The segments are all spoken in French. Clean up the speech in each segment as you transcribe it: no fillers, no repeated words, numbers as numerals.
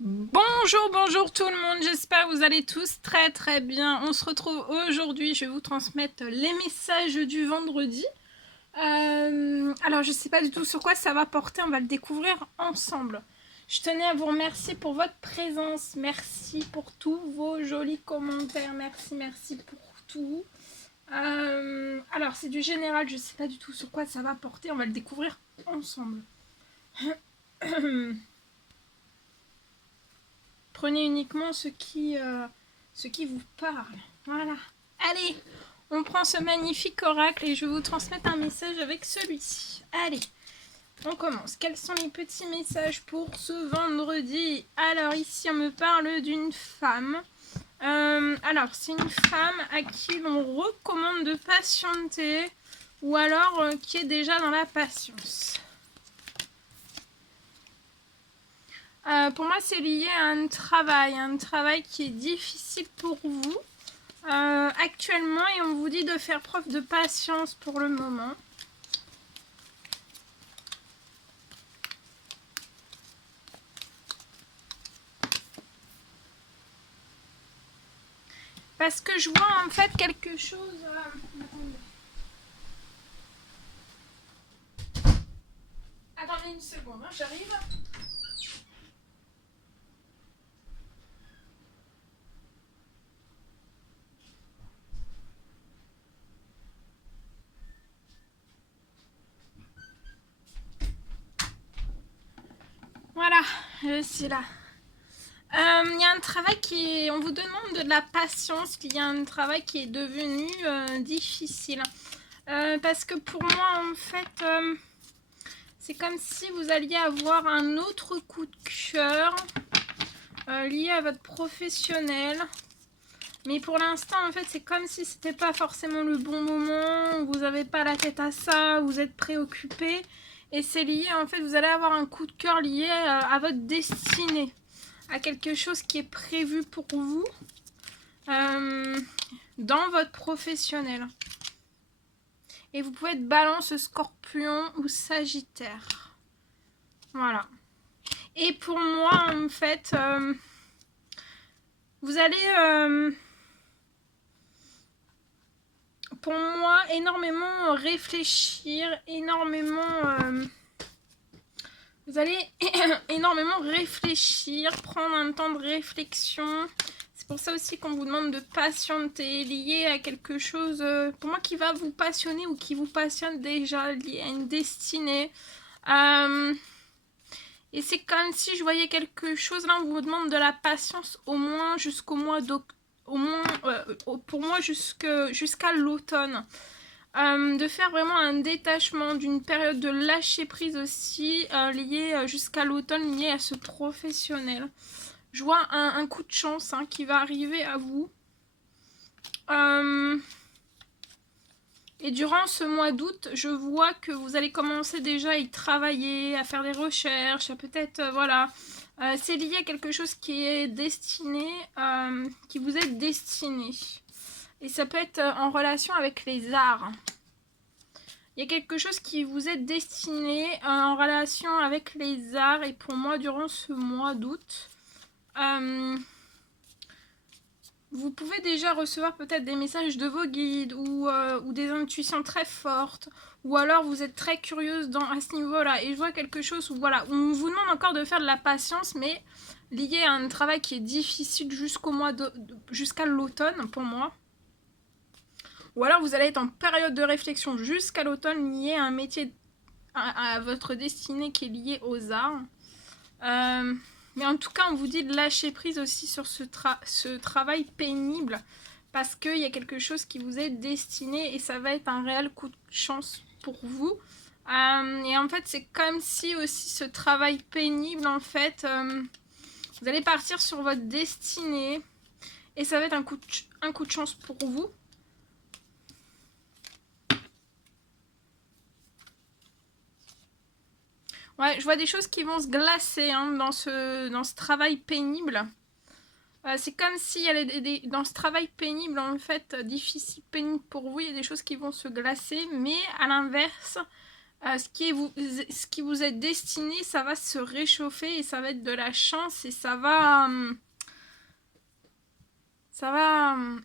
Bonjour, bonjour tout le monde, j'espère que vous allez tous très très bien. On se retrouve aujourd'hui, je vais vous transmettre les messages du vendredi. Alors je sais pas du tout sur quoi ça va porter, on va le découvrir ensemble. Je tenais à vous remercier pour votre présence, merci pour tous vos jolis commentaires, merci pour tout. Alors c'est du général, je sais pas du tout sur quoi ça va porter, on va le découvrir ensemble. Prenez uniquement ce qui vous parle. Voilà. Allez, on prend ce magnifique oracle et je vais vous transmettre un message avec celui-ci. Allez, on commence. Quels sont les petits messages pour ce vendredi? Alors ici, on me parle d'une femme. Alors, c'est une femme à qui l'on recommande de patienter ou alors qui est déjà dans la patience. Pour moi, c'est lié à un travail qui est difficile pour vous actuellement et on vous dit de faire preuve de patience pour le moment. Parce que je vois en fait quelque chose... Attendez une seconde, hein, j'arrive. Voilà, je suis là. Il y a un travail qui est... On vous demande de la patience, il y a un travail qui est devenu difficile. Parce que pour moi, en fait, c'est comme si vous alliez avoir un autre coup de cœur lié à votre professionnel. Mais pour l'instant, en fait, c'est comme si c'était pas forcément le bon moment, vous n'avez pas la tête à ça, vous êtes préoccupé. Et c'est lié, en fait, vous allez avoir un coup de cœur lié à votre destinée, à quelque chose qui est prévu pour vous dans votre professionnel. Et vous pouvez être Balance, Scorpion ou Sagittaire. Voilà. Et pour moi, en fait, vous allez... pour moi, énormément réfléchir, vous allez énormément réfléchir, prendre un temps de réflexion. C'est pour ça aussi qu'on vous demande de patienter, lié à quelque chose, pour moi, qui va vous passionner ou qui vous passionne déjà, lié à une destinée. Et c'est comme si je voyais quelque chose, là, on vous demande de la patience au moins jusqu'au mois d'octobre. Pour moi jusqu'à l'automne, de faire vraiment un détachement d'une période de lâcher prise aussi liée jusqu'à l'automne, liée à ce professionnel. Je vois un coup de chance qui va arriver à vous et durant ce mois d'août, je vois que vous allez commencer déjà à y travailler, à faire des recherches, à peut-être voilà. C'est lié à quelque chose qui est destiné, qui vous est destiné. Et ça peut être en relation avec les arts. Il y a quelque chose qui vous est destiné en relation avec les arts. Et pour moi, durant ce mois d'août, vous pouvez déjà recevoir peut-être des messages de vos guides ou des intuitions très fortes. Ou alors vous êtes très curieuse à ce niveau-là. Et je vois quelque chose où voilà, on vous demande encore de faire de la patience, mais lié à un travail qui est difficile jusqu'à l'automne pour moi. Ou alors vous allez être en période de réflexion jusqu'à l'automne lié à un métier, à votre destinée qui est liée aux arts. Mais en tout cas, on vous dit de lâcher prise aussi sur ce travail pénible parce qu'il y a quelque chose qui vous est destiné et ça va être un réel coup de chance pour vous. Et en fait, c'est comme si aussi ce travail pénible, en fait, vous allez partir sur votre destinée et ça va être un coup de chance pour vous. Ouais, je vois des choses qui vont se glacer dans ce travail pénible. C'est comme s'il y a dans ce travail pénible, en fait, difficile, pénible pour vous, il y a des choses qui vont se glacer, mais à l'inverse, Ce qui vous est destiné, ça va se réchauffer et ça va être de la chance et ça va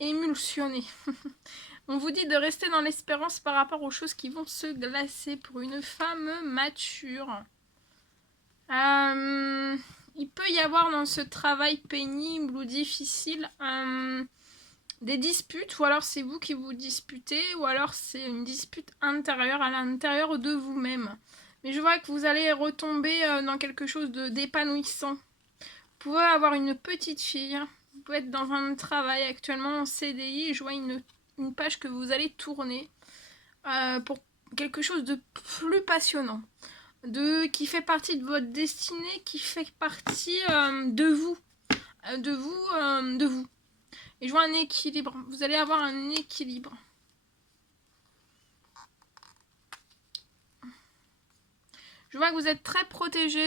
émulsionner. On vous dit de rester dans l'espérance par rapport aux choses qui vont se glacer pour une femme mature. Il peut y avoir dans ce travail pénible ou difficile des disputes, ou alors c'est vous qui vous disputez, ou alors c'est une dispute intérieure à l'intérieur de vous-même. Mais je vois que vous allez retomber dans quelque chose d'épanouissant. Vous pouvez avoir une petite fille, vous pouvez être dans un travail actuellement en CDI, et je vois une page que vous allez tourner pour quelque chose de plus passionnant, qui fait partie de votre destinée, qui fait partie de vous, de vous. Et je vois un équilibre. Vous allez avoir un équilibre. Je vois que vous êtes très protégé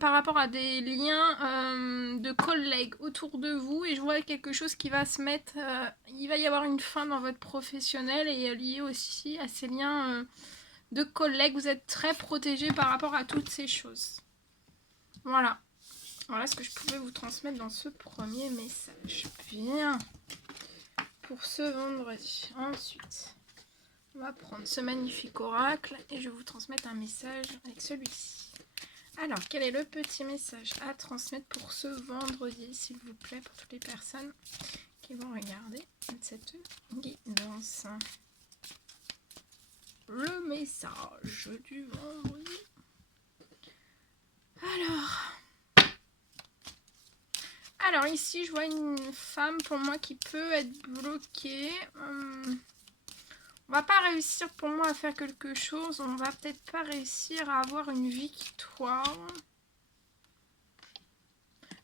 par rapport à des liens de collègues autour de vous. Et je vois quelque chose qui va se mettre... il va y avoir une fin dans votre professionnel et lié aussi à ces liens de collègues. Vous êtes très protégé par rapport à toutes ces choses. Voilà. Voilà ce que je pouvais vous transmettre dans ce premier message. Bien. Pour ce vendredi. Ensuite, on va prendre ce magnifique oracle et je vais vous transmettre un message avec celui-ci. Alors, quel est le petit message à transmettre pour ce vendredi, s'il vous plaît, pour toutes les personnes qui vont regarder cette guidance. Le message du vendredi. Alors ici, je vois une femme pour moi qui peut être bloquée. On va pas réussir pour moi à faire quelque chose. On va peut-être pas réussir à avoir une victoire.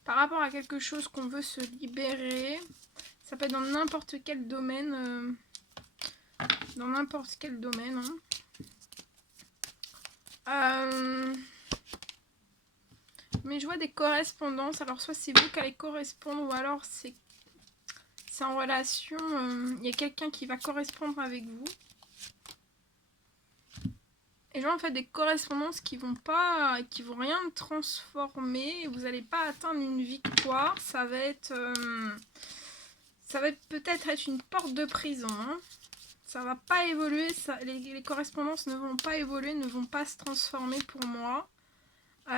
Par rapport à quelque chose qu'on veut se libérer. Ça peut être dans n'importe quel domaine. Dans n'importe quel domaine. Mais je vois des correspondances. Alors soit c'est vous qui allez correspondre ou alors c'est en relation. Il y a quelqu'un qui va correspondre avec vous. Et je vois en fait des correspondances qui vont rien transformer. Et vous n'allez pas atteindre une victoire. Ça va être peut-être être une porte de prison. Hein. Ça va pas évoluer. Les correspondances ne vont pas évoluer, ne vont pas se transformer pour moi.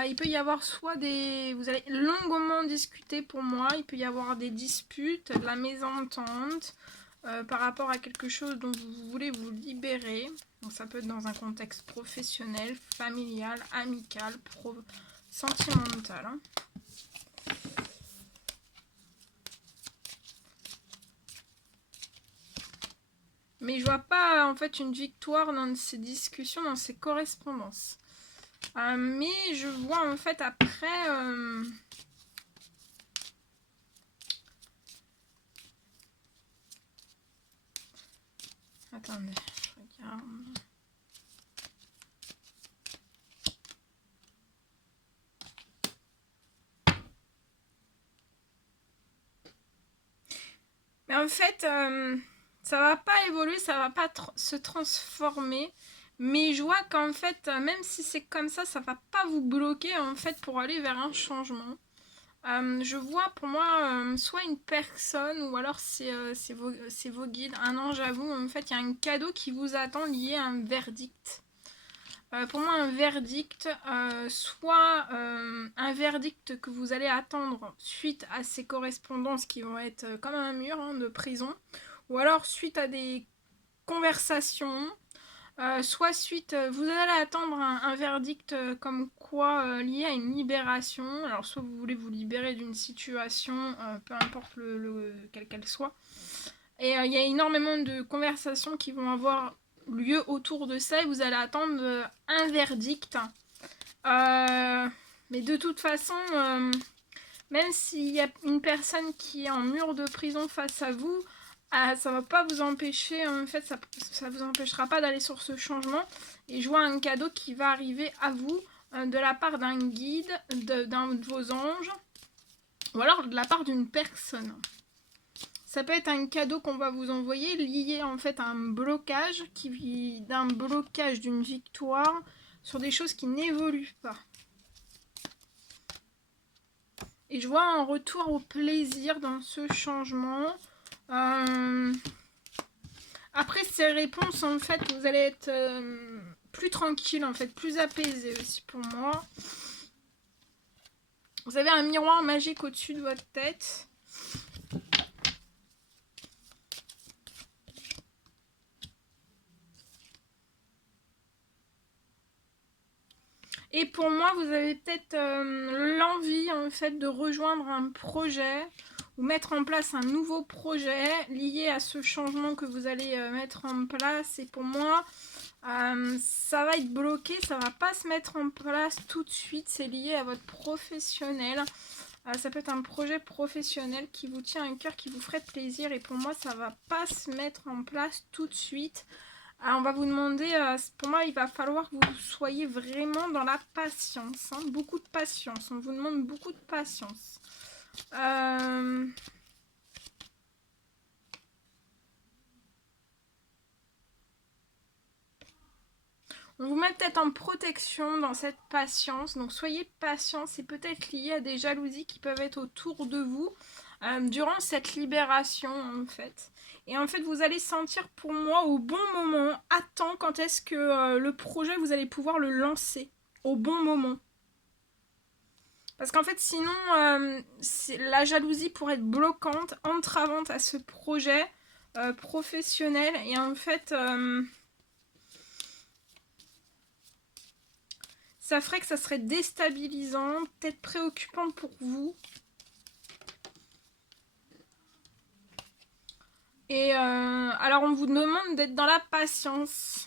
Il peut y avoir soit vous allez longuement discuter pour moi, il peut y avoir des disputes, de la mésentente par rapport à quelque chose dont vous voulez vous libérer. Donc ça peut être dans un contexte professionnel, familial, amical, sentimental. Hein. Mais je vois pas en fait une victoire dans ces discussions, dans ces correspondances. Mais je vois en fait après... Attendez, je regarde... Mais en fait, ça va pas évoluer, ça va pas se transformer. Mais je vois qu'en fait, même si c'est comme ça va pas vous bloquer en fait pour aller vers un changement. Je vois pour moi soit une personne ou alors c'est vos guides, un ange à vous. En fait, il y a un cadeau qui vous attend lié à un verdict. Pour moi, un verdict, soit un verdict que vous allez attendre suite à ces correspondances qui vont être comme un mur de prison, ou alors suite à des conversations, soit suite, vous allez attendre un verdict comme quoi lié à une libération. Alors soit vous voulez vous libérer d'une situation, peu importe quelle qu'elle soit. Et il y a énormément de conversations qui vont avoir lieu autour de ça et vous allez attendre un verdict. Mais de toute façon, même s'il y a une personne qui est en mur de prison face à vous, ça va pas vous empêcher, en fait, ça vous empêchera pas d'aller sur ce changement. Et je vois un cadeau qui va arriver à vous de la part d'un guide, d'un de vos anges, ou alors de la part d'une personne. Ça peut être un cadeau qu'on va vous envoyer lié en fait à un blocage, d'un blocage, d'une victoire sur des choses qui n'évoluent pas. Et je vois un retour au plaisir dans ce changement. Après ces réponses, en fait, vous allez être plus tranquille, en fait, plus apaisé aussi pour moi. Vous avez un miroir magique au-dessus de votre tête. Et pour moi, vous avez peut-être l'envie, en fait, de rejoindre un projet ou mettre en place un nouveau projet lié à ce changement que vous allez mettre en place. Et pour moi, ça va être bloqué, ça va pas se mettre en place tout de suite. C'est lié à votre professionnel. Ça peut être un projet professionnel qui vous tient à cœur, qui vous ferait plaisir. Et pour moi, ça va pas se mettre en place tout de suite. Alors, on va vous demander, pour moi, il va falloir que vous soyez vraiment dans la patience. Hein, beaucoup de patience. On vous demande beaucoup de patience. On vous met peut-être en protection dans cette patience. Donc, soyez patient. C'est peut-être lié à des jalousies qui peuvent être autour de vous durant cette libération, en fait. Et en fait, vous allez sentir pour moi au bon moment, attends quand est-ce que le projet, vous allez pouvoir le lancer au bon moment. Parce qu'en fait, sinon, la jalousie pourrait être bloquante, entravante à ce projet professionnel. Et en fait, ça ferait que ça serait déstabilisant, peut-être préoccupant pour vous. Et alors, on vous demande d'être dans la patience.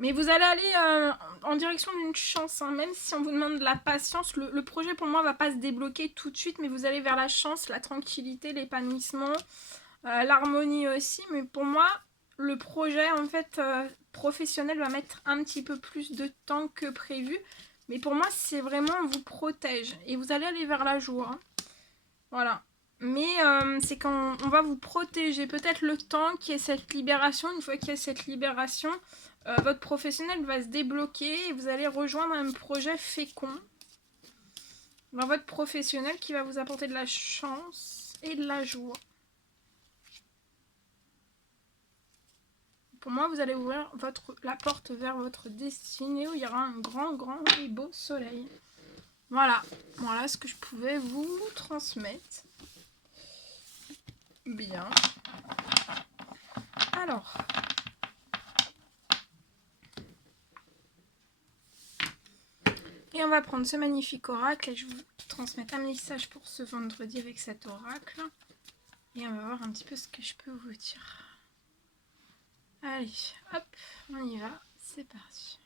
Mais vous allez aller en direction d'une chance, hein. Même si on vous demande de la patience, le projet pour moi va pas se débloquer tout de suite, mais vous allez vers la chance, la tranquillité, l'épanouissement, l'harmonie aussi. Mais pour moi, le projet en fait professionnel va mettre un petit peu plus de temps que prévu. Mais pour moi, c'est vraiment, on vous protège et vous allez aller vers la joie. Hein. Voilà. Mais c'est quand on va vous protéger. Peut-être le temps qu'il y ait cette libération. Une fois qu'il y a cette libération, votre professionnel va se débloquer et vous allez rejoindre un projet fécond dans votre professionnel qui va vous apporter de la chance et de la joie. Pour moi, vous allez ouvrir la porte vers votre destinée où il y aura un grand, grand et beau soleil. Voilà. Voilà ce que je pouvais vous transmettre. Bien. Alors. Et on va prendre ce magnifique oracle et je vous transmettre un message pour ce vendredi avec cet oracle. Et on va voir un petit peu ce que je peux vous dire. Allez, hop, on y va, c'est parti.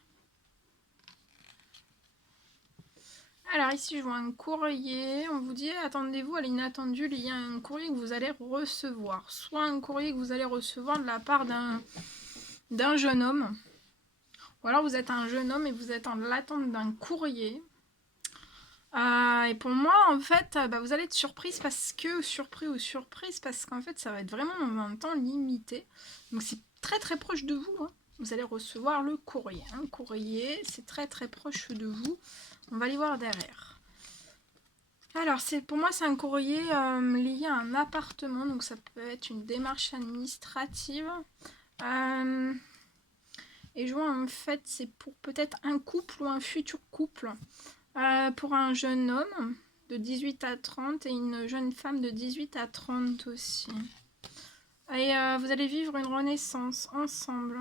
Alors ici je vois un courrier, on vous dit attendez-vous à l'inattendu, il y a un courrier que vous allez recevoir. Soit un courrier que vous allez recevoir de la part d'un jeune homme. Ou alors vous êtes un jeune homme et vous êtes en l'attente d'un courrier. Et pour moi, en fait, vous allez être surpris parce qu'en fait, ça va être vraiment dans un temps limité. Donc c'est très très proche de vous. Hein. Vous allez recevoir le courrier. Un courrier, c'est très très proche de vous. On va aller voir derrière. Alors, pour moi, c'est un courrier lié à un appartement. Donc ça peut être une démarche administrative. Et je vois en fait, c'est pour peut-être un couple ou un futur couple. Pour un jeune homme de 18 à 30 et une jeune femme de 18 à 30 aussi. Et vous allez vivre une renaissance ensemble.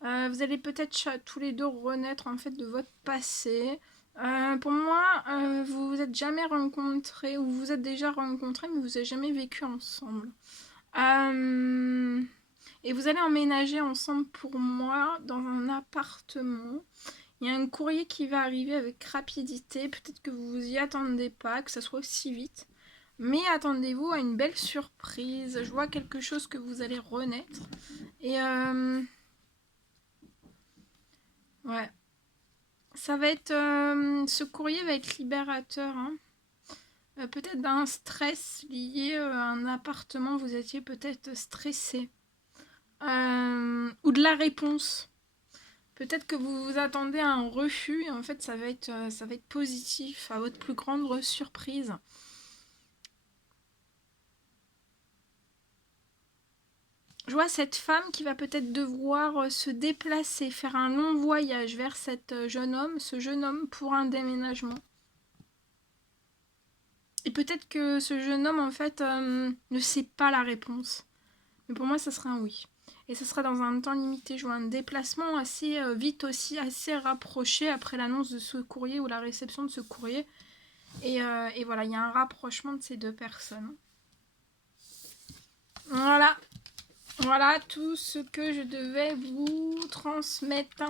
Vous allez peut-être tous les deux renaître en fait de votre passé. Pour moi, vous vous êtes jamais rencontrés ou vous vous êtes déjà rencontrés mais vous n'avez jamais vécu ensemble. Et vous allez emménager ensemble pour moi dans un appartement. Il y a un courrier qui va arriver avec rapidité. Peut-être que vous vous y attendez pas, que ça soit aussi vite. Mais attendez-vous à une belle surprise. Je vois quelque chose que vous allez renaître. Et Ouais. Ça va être... ce courrier va être libérateur. Hein. Peut-être d'un stress lié à un appartement. Vous étiez peut-être stressé. Ou de la réponse. Peut-être que vous vous attendez à un refus. Et en fait, ça va être positif. À votre plus grande surprise. Je vois cette femme qui va peut-être devoir se déplacer, faire un long voyage vers ce jeune homme pour un déménagement. Et peut-être que ce jeune homme, en fait, ne sait pas la réponse. Mais pour moi, ça sera un oui. Et ce sera dans un temps limité. Je vois un déplacement assez vite aussi, assez rapproché après l'annonce de ce courrier ou la réception de ce courrier. Et voilà, il y a un rapprochement de ces deux personnes. Voilà. Voilà tout ce que je devais vous transmettre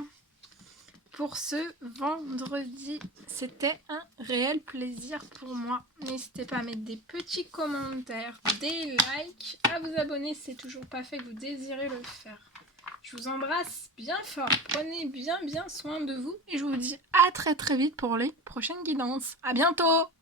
pour ce vendredi. C'était un réel plaisir pour moi. N'hésitez pas à mettre des petits commentaires, des likes, à vous abonner si c'est toujours pas fait que vous désirez le faire. Je vous embrasse bien fort. Prenez bien soin de vous et je vous dis à très vite pour les prochaines guidances. À bientôt!